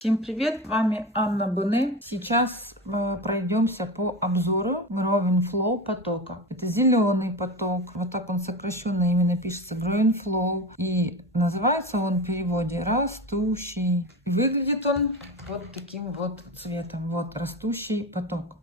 Всем привет, с вами Анна Боне. Сейчас пройдемся по обзору Growing Flow потока. Это зеленый поток, вот так он сокращенно именно пишется Growing Flow. И называется он в переводе растущий. Выглядит он вот таким вот цветом, вот растущий поток.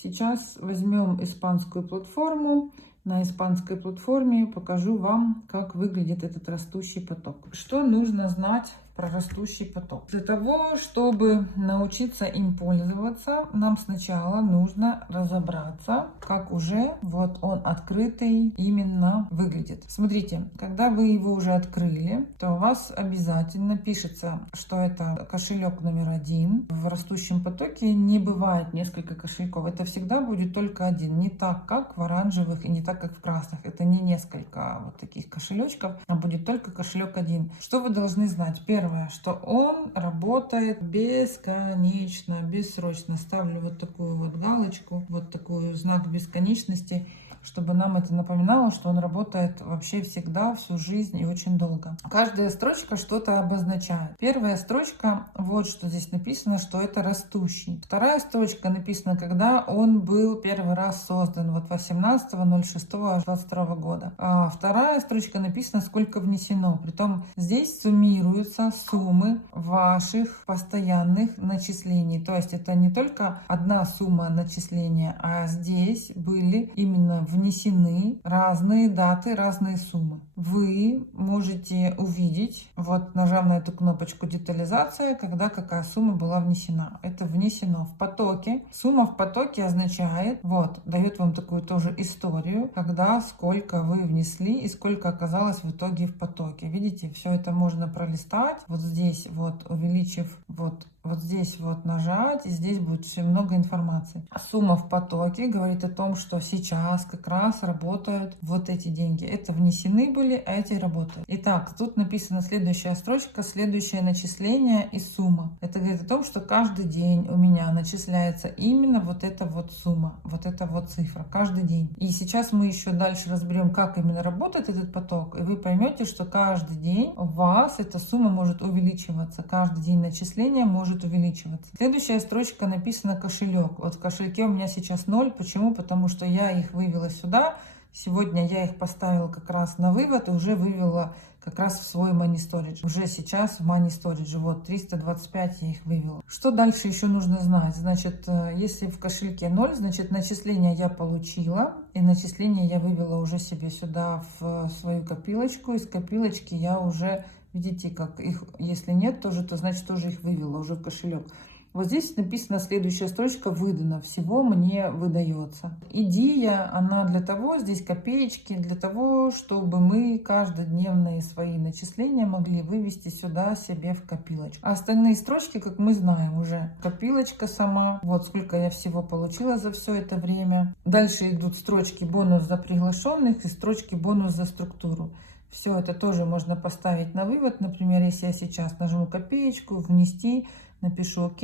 Сейчас возьмем испанскую платформу. На испанской платформе покажу вам, как выглядит этот растущий поток. Что нужно знать про растущий поток? Для того, чтобы научиться им пользоваться, нам сначала нужно разобраться, как уже вот он открытый именно выглядит. Смотрите, когда вы его уже открыли, то у вас обязательно пишется, что это кошелек номер 1. В растущем потоке не бывает несколько кошельков. Это всегда будет только один. Не так, как в оранжевых, и не так, как в красных. Это не несколько вот таких кошелечков, а будет только кошелек один. Что вы должны знать? Первое, что он работает бесконечно, бессрочно. Ставлю вот такую вот галочку, вот такой знак бесконечности, чтобы нам это напоминало, что он работает вообще всегда, всю жизнь и очень долго. Каждая строчка что-то обозначает. Первая строчка, вот что здесь написано, что это растущий. Вторая строчка написана, когда он был первый раз создан, вот 18.06.22 года. А вторая строчка написана, сколько внесено. Притом здесь суммируются суммы ваших постоянных начислений. То есть это не только одна сумма начисления, а здесь были именно внесены разные даты, разные суммы. Вы можете увидеть, вот нажав на эту кнопочку детализация, когда какая сумма была внесена. Это внесено в потоке. Сумма в потоке означает, вот, дает вам такую тоже историю, когда, сколько вы внесли и сколько оказалось в итоге в потоке. Видите, все это можно пролистать. Вот здесь вот, увеличив вот здесь вот нажать, и здесь будет очень много информации. Сумма в потоке говорит о том, что сейчас как раз работают вот эти деньги. Это внесены были, а эти работают. Итак, тут написана следующая строчка, следующее начисление и сумма. Это говорит о том, что каждый день у меня начисляется именно вот эта вот сумма, вот эта вот цифра, каждый день. И сейчас мы еще дальше разберем, как именно работает этот поток, и вы поймете, что каждый день у вас эта сумма может увеличиваться, каждый день начисления может увеличиваться. Следующая строчка написана кошелек. Вот в кошельке у меня сейчас 0. Почему? Потому что я их вывела сюда. Сегодня я их поставила как раз на вывод и уже вывела как раз в свой Money Storage. Уже сейчас в Money Storage. Вот 325 я их вывела. Что дальше еще нужно знать? Значит, если в кошельке 0, значит начисление я получила. И начисление я вывела уже себе сюда в свою копилочку. Из копилочки я уже... Видите, как их, если нет тоже, то значит тоже их вывела уже в кошелек. Вот здесь написана следующая строчка «Выдано». Всего мне выдается. Идея, она для того, здесь копеечки, для того, чтобы мы каждодневные свои начисления могли вывести сюда себе в копилочку. А остальные строчки, как мы знаем уже, копилочка сама. Вот сколько я всего получила за все это время. Дальше идут строчки «Бонус за приглашенных» и строчки «Бонус за структуру». Все это тоже можно поставить на вывод. Например, если я сейчас нажму копеечку, внести, напишу ОК.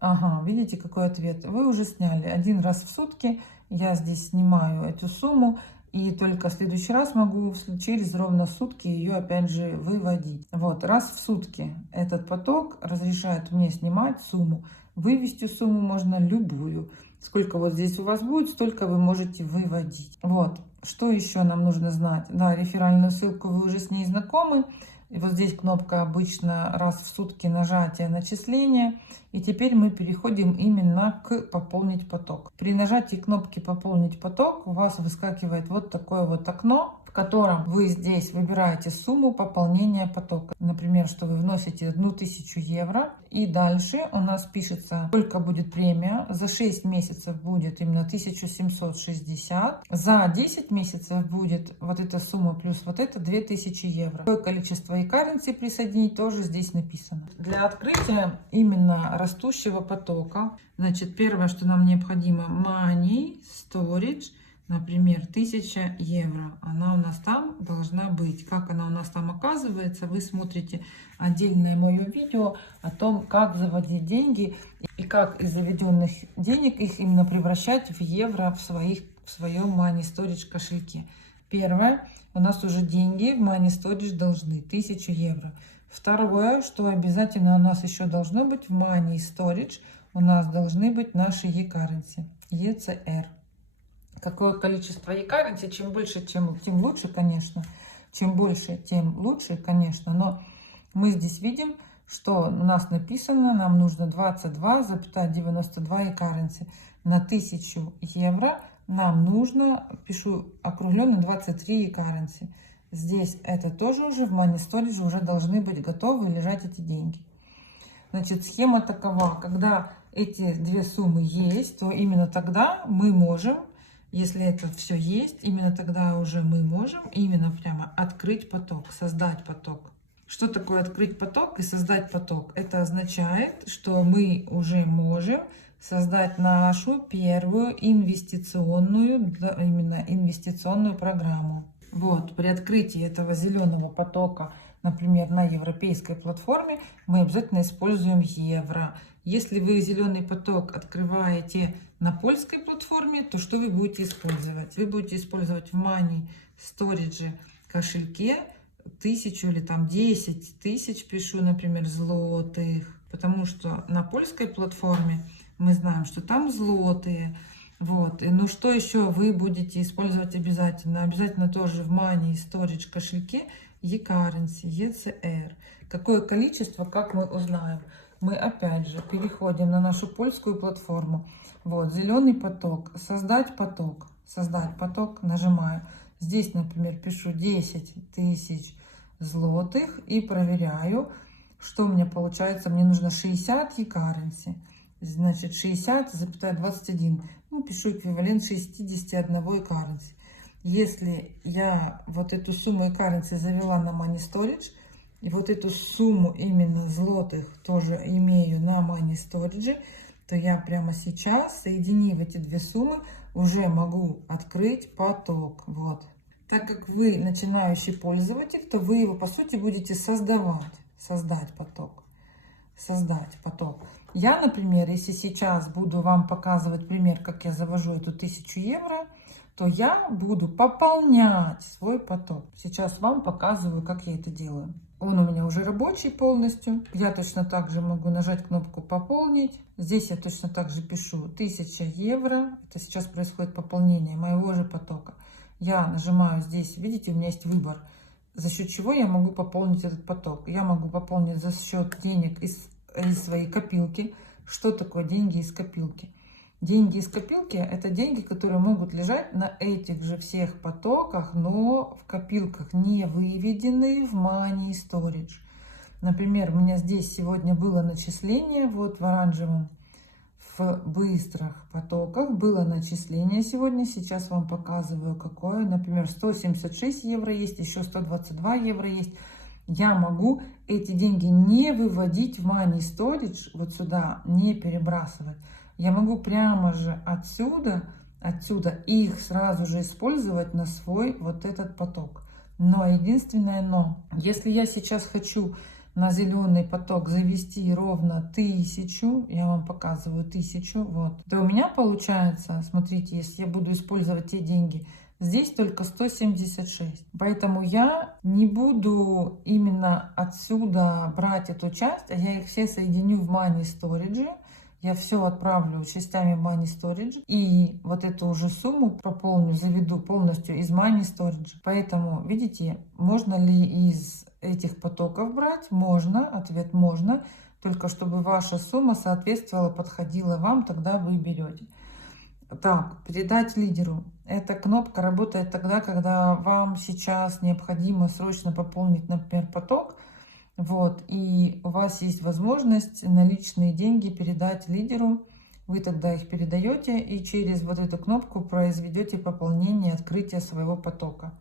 Ага, видите, какой ответ? Вы уже сняли 1 раз в сутки. Я здесь снимаю эту сумму. И только в следующий раз могу через ровно сутки ее опять же выводить. Вот, раз в сутки этот поток разрешает мне снимать сумму. Вывести сумму можно любую. Сколько вот здесь у вас будет, столько вы можете выводить. Вот. Что еще нам нужно знать? Да, реферальную ссылку вы уже с ней знакомы. И вот здесь кнопка обычно раз в сутки нажатие начисления. И теперь мы переходим именно к «Пополнить поток». При нажатии кнопки «Пополнить поток» у вас выскакивает вот такое вот окно, в котором вы здесь выбираете сумму пополнения потока. Например, что вы вносите 1000 евро. И дальше у нас пишется, сколько будет премия. За 6 месяцев будет именно 1760. За 10 месяцев будет вот эта сумма плюс вот это 2000 евро. Какое количество e-currency присоединить тоже здесь написано. Для открытия именно растущего потока, значит, первое, что нам необходимо, Money Storage. Например, 1000 евро. Она у нас там должна быть. Как она у нас там оказывается, вы смотрите отдельное мое видео о том, как заводить деньги и как из заведенных денег их именно превращать в евро в своем Money Storage кошельке. Первое, у нас уже деньги в Money Storage должны 1000 евро. Второе, что обязательно у нас еще должно быть в Money Storage, у нас должны быть наши e-currency, ECR. Какое количество e-currency, чем больше, тем лучше, конечно. Чем больше, тем лучше, конечно. Но мы здесь видим, что у нас написано, нам нужно 22,92 e-currency. На 1000 евро нам нужно, пишу округленно, 23 e-currency. Здесь это тоже уже в Money Storage уже должны быть готовы лежать эти деньги. Значит, схема такова, когда эти две суммы есть, то именно тогда мы можем, если это все есть, именно тогда уже мы можем именно прямо открыть поток, создать поток. Что такое открыть поток и создать поток? Это означает, что мы уже можем создать нашу первую инвестиционную, именно инвестиционную программу. Вот, при открытии этого зеленого потока, например, на европейской платформе, мы обязательно используем евро. Если вы зеленый поток открываете на польской платформе, то что вы будете использовать? Вы будете использовать в Money Storage кошельке 1000 или там 10 тысяч, пишу, например, злотых. Потому что на польской платформе мы знаем, что там злотые. Вот. Ну что еще вы будете использовать обязательно? Обязательно тоже в Money Storage кошельке e-currency, ECR. Какое количество, как мы узнаем? Мы опять же переходим на нашу польскую платформу. Вот, зеленый поток, создать поток, нажимаю. Здесь, например, пишу 10 тысяч злотых и проверяю, что у меня получается. Мне нужно 60 e-currency. Значит, 60,21. Ну, пишу эквивалент 61 e-currency. Если я вот эту сумму e-currency завела на Money Storage, и вот эту сумму именно злотых тоже имею на Money Storage, то я прямо сейчас, соединив эти две суммы, уже могу открыть поток. Вот. Так как вы начинающий пользователь, то вы его, по сути, будете создать поток. Я, например, если сейчас буду вам показывать пример, как я завожу эту 1000 евро, то я буду пополнять свой поток. Сейчас вам показываю, как я это делаю. Он у меня уже рабочий полностью. Я точно так же могу нажать кнопку «Пополнить». Здесь я точно так же пишу 1000 евро. Это сейчас происходит пополнение моего же потока. Я нажимаю здесь, видите, у меня есть выбор, за счет чего я могу пополнить этот поток. Я могу пополнить за счет денег из своей копилки. Что такое деньги из копилки? Деньги из копилки – это деньги, которые могут лежать на этих же всех потоках, но в копилках, не выведенные в Money Storage. Например, у меня здесь сегодня было начисление, вот в оранжевом, в быстрых потоках было начисление сегодня. Сейчас вам показываю, какое. Например, 176 евро есть, еще 122 евро есть. Я могу эти деньги не выводить в Money Storage, вот сюда, не перебрасывать. Я могу прямо же отсюда их сразу же использовать на свой вот этот поток. Но единственное но, если я сейчас хочу на зеленый поток завести ровно 1000, я вам показываю 1000, вот, то у меня получается, смотрите, если я буду использовать те деньги, здесь только 176. Поэтому я не буду именно отсюда брать эту часть, а я их все соединю в Money Storage. Я все отправлю частями в Money Storage. И вот эту уже сумму прополню, заведу полностью из Money Storage. Поэтому, видите, можно ли из этих потоков брать? Можно. Ответ можно. Только чтобы ваша сумма соответствовала, подходила вам, тогда вы берете. Так, передать лидеру. Эта кнопка работает тогда, когда вам сейчас необходимо срочно пополнить, например, поток. Вот, и у вас есть возможность наличные деньги передать лидеру. Вы тогда их передаете и через вот эту кнопку произведете пополнение, открытие своего потока.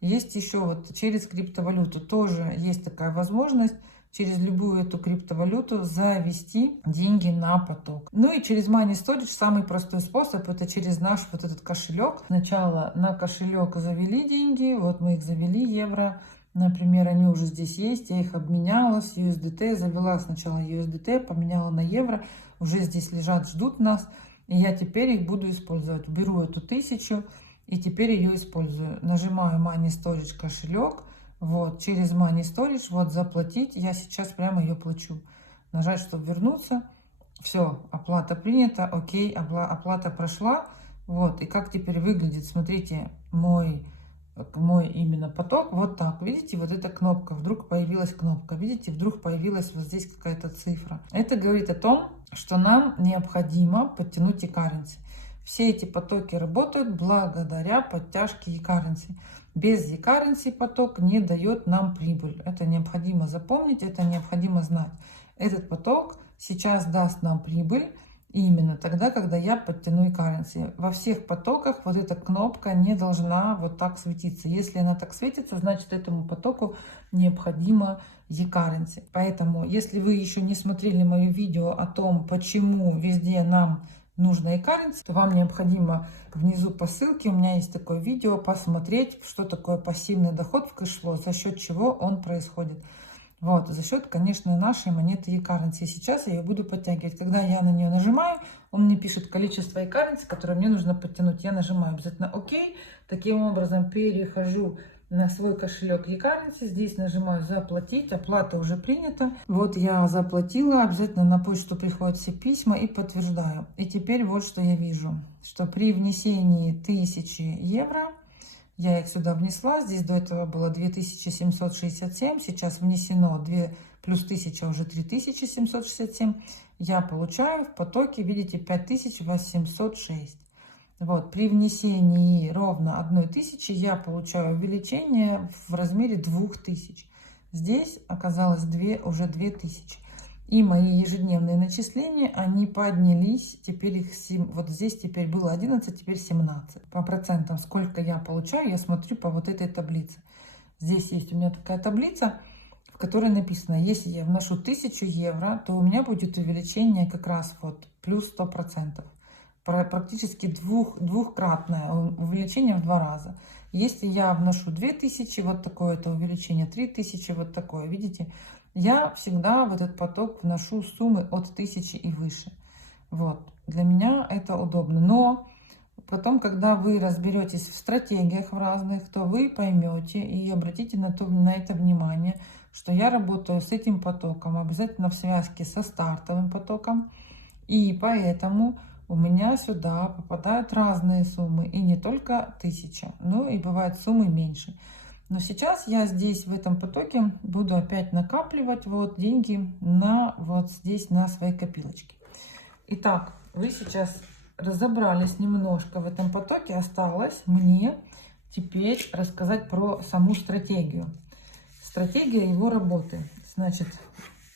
Есть еще вот через криптовалюту тоже есть такая возможность. Через любую эту криптовалюту завести деньги на поток. Ну и через Money Storage самый простой способ — это через наш вот этот кошелек. Сначала на кошелек завели деньги, вот мы их завели, евро. Например, они уже здесь есть, я их обменяла с USDT, завела сначала USDT, поменяла на евро, уже здесь лежат, ждут нас, и я теперь их буду использовать. Беру эту 1000 и теперь ее использую. Нажимаю Money Storage кошелек, Вот, через Money Storage, вот заплатить, я сейчас прямо ее плачу. Нажать, чтобы вернуться. Все, оплата принята, окей, оплата прошла. Вот, и как теперь выглядит, смотрите, мой именно поток, вот так, видите, вот эта кнопка, вдруг появилась кнопка, видите, вдруг появилась вот здесь какая-то цифра. Это говорит о том, что нам необходимо подтянуть e-currency. Все эти потоки работают благодаря подтяжке e-currency. Без e-currency поток не дает нам прибыль. Это необходимо запомнить, это необходимо знать. Этот поток сейчас даст нам прибыль именно тогда, когда я подтяну e-currency. Во всех потоках вот эта кнопка не должна вот так светиться. Если она так светится, значит этому потоку необходимо e-currency. Поэтому, если вы еще не смотрели мое видео о том, почему везде нам нужно e-currency, то вам необходимо внизу по ссылке, у меня есть такое видео, посмотреть, что такое пассивный доход в кэшфлоу, за счет чего он происходит. Вот, за счет, конечно, нашей монеты e-currency. Сейчас я ее буду подтягивать. Когда я на нее нажимаю, он мне пишет количество e-currency, которое мне нужно подтянуть. Я нажимаю обязательно ОК. Таким образом, перехожу на свой кошелек e-currency. Здесь нажимаю заплатить. Оплата уже принята. Вот я заплатила. Обязательно на почту приходят все письма и подтверждаю. И теперь вот что я вижу. Что при внесении 1000 евро, я их сюда внесла, здесь до этого было 2767, сейчас внесено 2 плюс 1000, уже 3767. Я получаю в потоке, видите, 5806. Вот, при внесении ровно 1000 я получаю увеличение в размере 2000. Здесь оказалось уже 2000. И мои ежедневные начисления, они поднялись, теперь их, вот здесь теперь было 11, теперь 17. По процентам, сколько я получаю, я смотрю по вот этой таблице. Здесь есть у меня такая таблица, в которой написано, если я вношу 1000 евро, то у меня будет увеличение как раз вот плюс 100%. Практически двухкратное увеличение в 2 раза. Если я вношу 2000, вот такое-то увеличение, 3000, вот такое, видите? Я всегда в этот поток вношу суммы от 1000 и выше. Вот. Для меня это удобно. Но потом, когда вы разберетесь в стратегиях в разных, то вы поймете и обратите на это внимание, что я работаю с этим потоком обязательно в связке со стартовым потоком. И поэтому у меня сюда попадают разные суммы. И не только 1000, но и бывают суммы меньше. Но сейчас я здесь в этом потоке буду опять накапливать вот деньги вот здесь на своей копилочке. Итак, вы сейчас разобрались немножко в этом потоке. Осталось мне теперь рассказать про саму стратегию. Стратегия его работы. Значит,